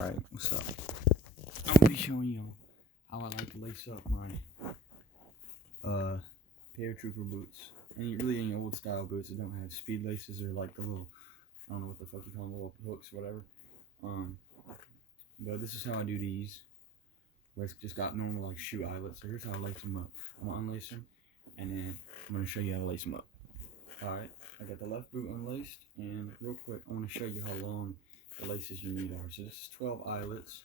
Alright, what's up? I'm gonna be showing you how I like to lace up my Paratrooper boots. Really any old style boots that don't have speed laces or like the little, I don't know what the fuck you call them, little hooks, whatever. But this is how I do these, where it's just got normal like shoe eyelets. So here's how I lace them up. I'm gonna unlace them, and then I'm gonna show you how to lace them up. Alright, I got the left boot unlaced, and real quick, I want to show you how long the laces you need are. So this is 12 eyelets,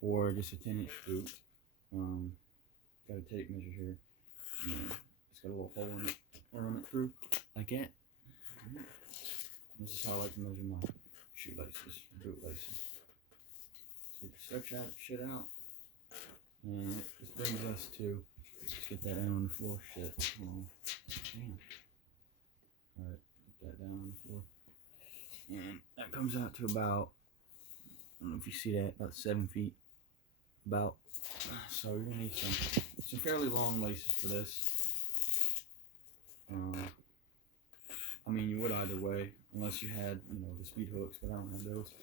or just a 10-inch boot. Got a tape measure here. It's got a little hole in it, or run it through, like that. This is how I like to measure my shoelaces, boot laces. So you stretch that shit out, and this brings us to, let's get that down on the floor, shit. Damn. Alright, put that down on the floor. And that comes out to about, I don't know if you see that, about 7 feet. About. So you're gonna need some fairly long laces for this. I mean, you would either way, unless you had, the speed hooks, but I don't have those.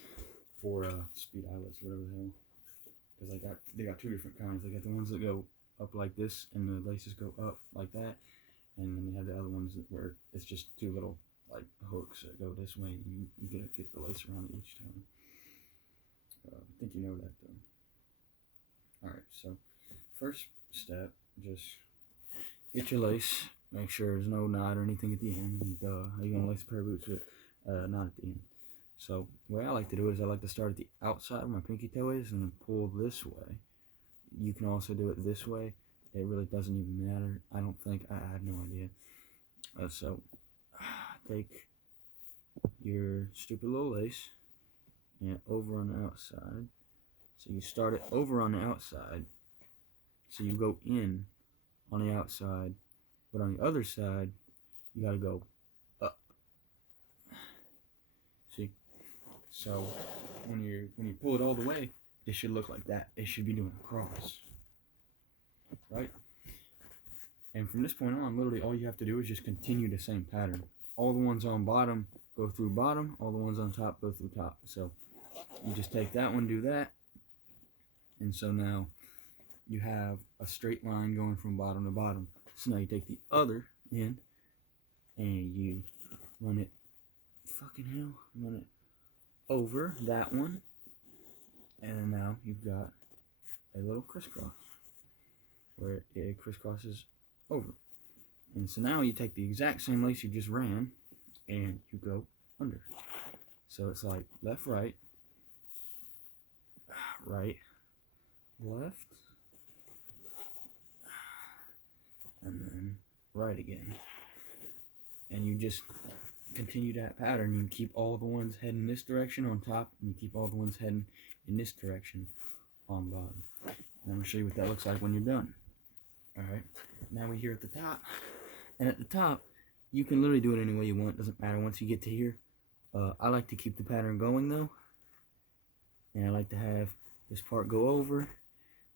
Or speed eyelets, whatever the hell. Because they got two different kinds. They got the ones that go up like this, and the laces go up like that. And then you have the other ones where it's just two little like hooks that go this way, and you get the lace around it each time. I think you know that though. Alright, so first step, just get your lace. Make sure there's no knot or anything at the end. How you gonna lace a pair of boots with knot at the end? So the way I like to do it is I like to start at the outside where my pinky toe is and then pull this way. You can also do it this way. It really doesn't even matter. I don't think. I have no idea. So take your stupid little lace and over on the outside. So you start it over on the outside. So you go in on the outside, but on the other side, you gotta go up. See? So when you pull it all the way, it should look like that. It should be doing a cross. Right? And from this point on, literally all you have to do is just continue the same pattern. All the ones on bottom go through bottom, all the ones on top go through top. So you just take that one, do that, and so now you have a straight line going from bottom to bottom. So now you take the other end and you run it, run it over that one, and then now you've got a little crisscross where it crisscrosses over. And so now you take the exact same lace you just ran and you go under. So it's like left, right, right, left, and then right again. And you just continue that pattern. You keep all the ones heading this direction on top, and you keep all the ones heading in this direction on bottom. And I'm going to show you what that looks like when you're done. Alright, now we're here at the top. And at the top, you can literally do it any way you want. It doesn't matter once you get to here. I like to keep the pattern going though. And I like to have this part go over,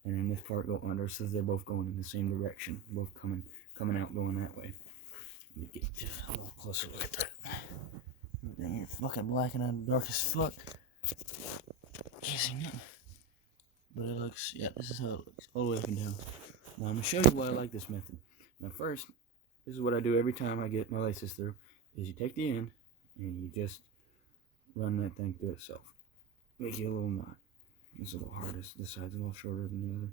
and then this part go under, so they're both going in the same direction. Both coming out going that way. Let me get a little closer look at that. Dang, you're fucking black and I'm dark as fuck. Can't see nothing. But it looks, yeah, this is how it looks, all the way up and down. Now I'm going to show you why I like this method. Now first, this is what I do every time I get my laces through, is you take the end, and you just run that thing through itself. Make you a little knot. It's a little harder, this side's a little shorter than the other.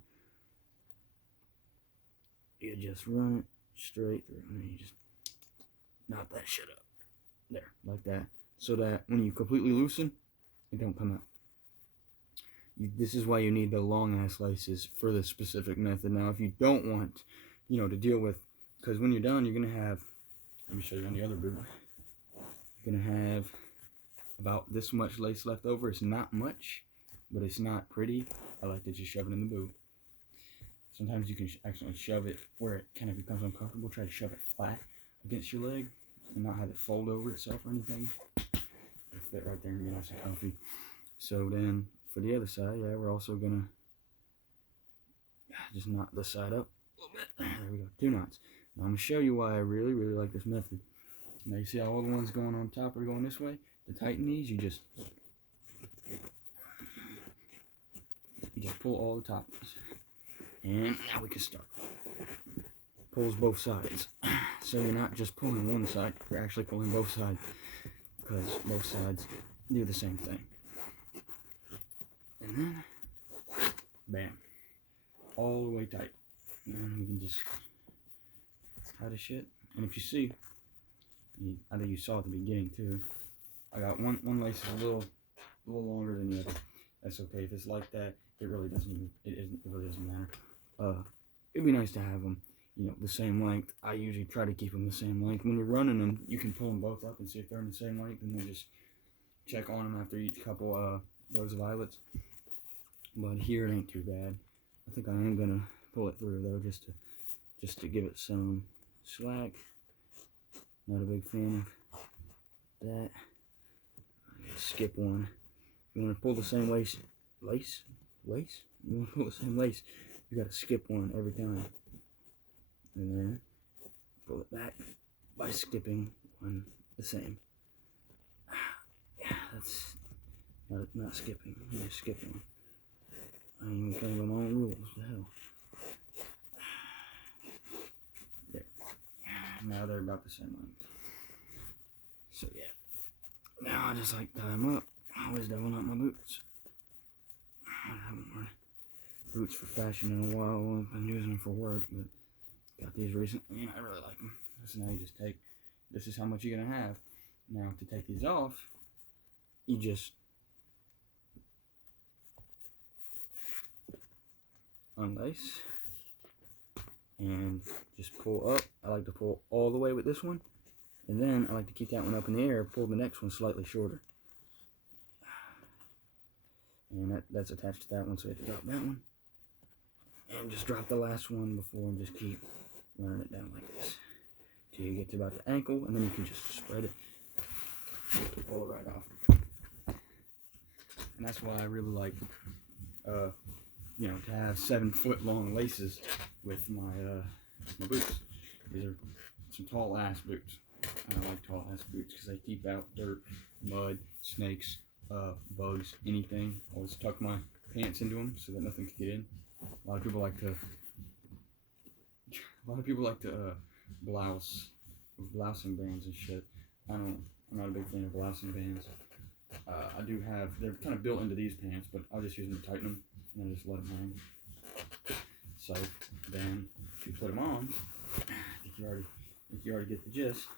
You just run it straight through, and then you just knot that shit up. There, like that. So that when you completely loosen, it don't come out. This is why you need the long ass laces for this specific method. Now if you don't want, to deal with, because when you're done you're going to have, let me show you on the other boot, you're going to have about this much lace left over. It's not much, but it's not pretty. I like to just shove it in the boot. Sometimes you can actually shove it where it kind of becomes uncomfortable. Try to shove it flat against your leg and not have it fold over itself or anything. It'll fit right there and be nice and comfy. So then for the other side, yeah, we're also gonna just knot this side up a little bit. There we go, 2 knots. Now I'm gonna show you why I really, really like this method. Now you see how all the ones going on top are going this way? To tighten these, you just just pull all the toppings. And now we can start. Pulls both sides. So you're not just pulling one side, you're actually pulling both sides. Because both sides do the same thing. And then, bam. All the way tight. And we can just tie the shit. And if you see, I think you saw at the beginning too, I got one lace is a little longer than the other. That's okay. If it's like that, it really doesn't matter. It'd be nice to have them, you know, the same length. I usually try to keep them the same length. When you're running them, you can pull them both up and see if they're in the same length, and then just check on them after each couple rows of eyelets. But here it ain't too bad. I think I am gonna pull it through though, just to give it some slack. Not a big fan of that. Skip one. You want to pull the same lace? You want to pull the same lace? You got to skip one every time, and then pull it back by skipping one the same. Yeah, that's not skipping. You're skipping. I ain't even playing by my own rules. What the hell? There. Now they're about the same length. So yeah. Now I just like tie them up. I always double up my boots. I haven't worn boots for fashion in a while. I've been using them for work, but got these recently and I really like them. So now you just take, this is how much you're gonna have. Now to take these off, you just unlace and just pull up. I like to pull all the way with this one, and then I like to keep that one up in the air, pull the next one slightly shorter, and that's attached to that one, so you have to drop that one and just drop the last one before and just keep running it down like this till you get to about the ankle, and then you can just spread it, pull it right off. And that's why I really like you know, to have 7-foot long laces with my boots. These are some tall ass boots. I like tall ass boots because they keep out dirt, mud, snakes, bugs, anything. Always tuck my pants into them so that nothing can get in. A lot of people like to blousing bands and shit. I'm not a big fan of blousing bands. I do have, they're kind of built into these pants, but I'll just use them to tighten them and then just let them hang. So then if you put them on, I think you already get the gist.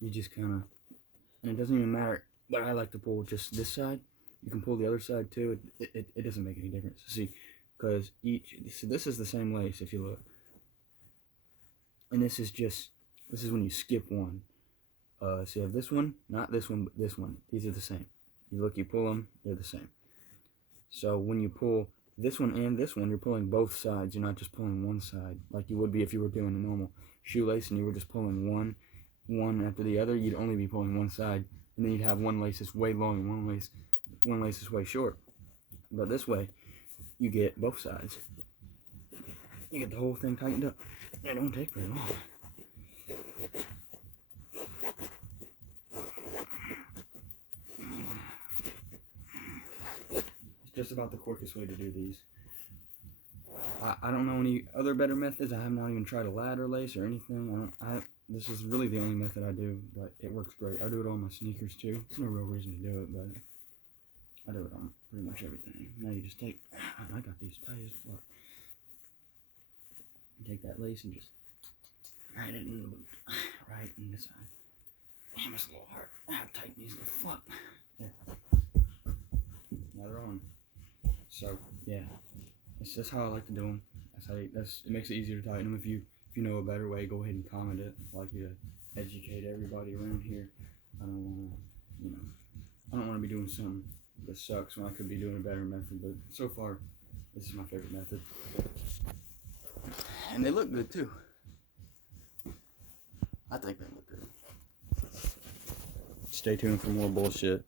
You just kind of, and it doesn't even matter, but I like to pull just this side. You can pull the other side too. It doesn't make any difference. See, because this is the same lace if you look. And this is when you skip one. So you have this one, not this one, but this one. These are the same. You look, you pull them, they're the same. So when you pull this one and this one, you're pulling both sides. You're not just pulling one side like you would be if you were doing a normal shoelace and you were just pulling one after the other. You'd only be pulling one side, and then you'd have one lace that's way long and one lace is way short. But this way, you get both sides. You get the whole thing tightened up. It don't take very long. It's just about the quickest way to do these. I don't know any other better methods. I have not even tried a ladder lace or anything. This is really the only method I do, but it works great. I do it on my sneakers too. There's no real reason to do it, but I do it on pretty much everything. Now you just take, I got these tight as fuck. You take that lace and just right it in the boot, right in the side. Damn, it's a little hard. I'll tighten these the fuck. There. Now they're on. So yeah, it's just how I like to do them. It makes it easier to tighten them. If you know a better way, go ahead and comment it. I'd like you to educate everybody around here. I don't want to be doing something that sucks when I could be doing a better method. But so far, this is my favorite method, and they look good too. I think they look good. Stay tuned for more bullshit.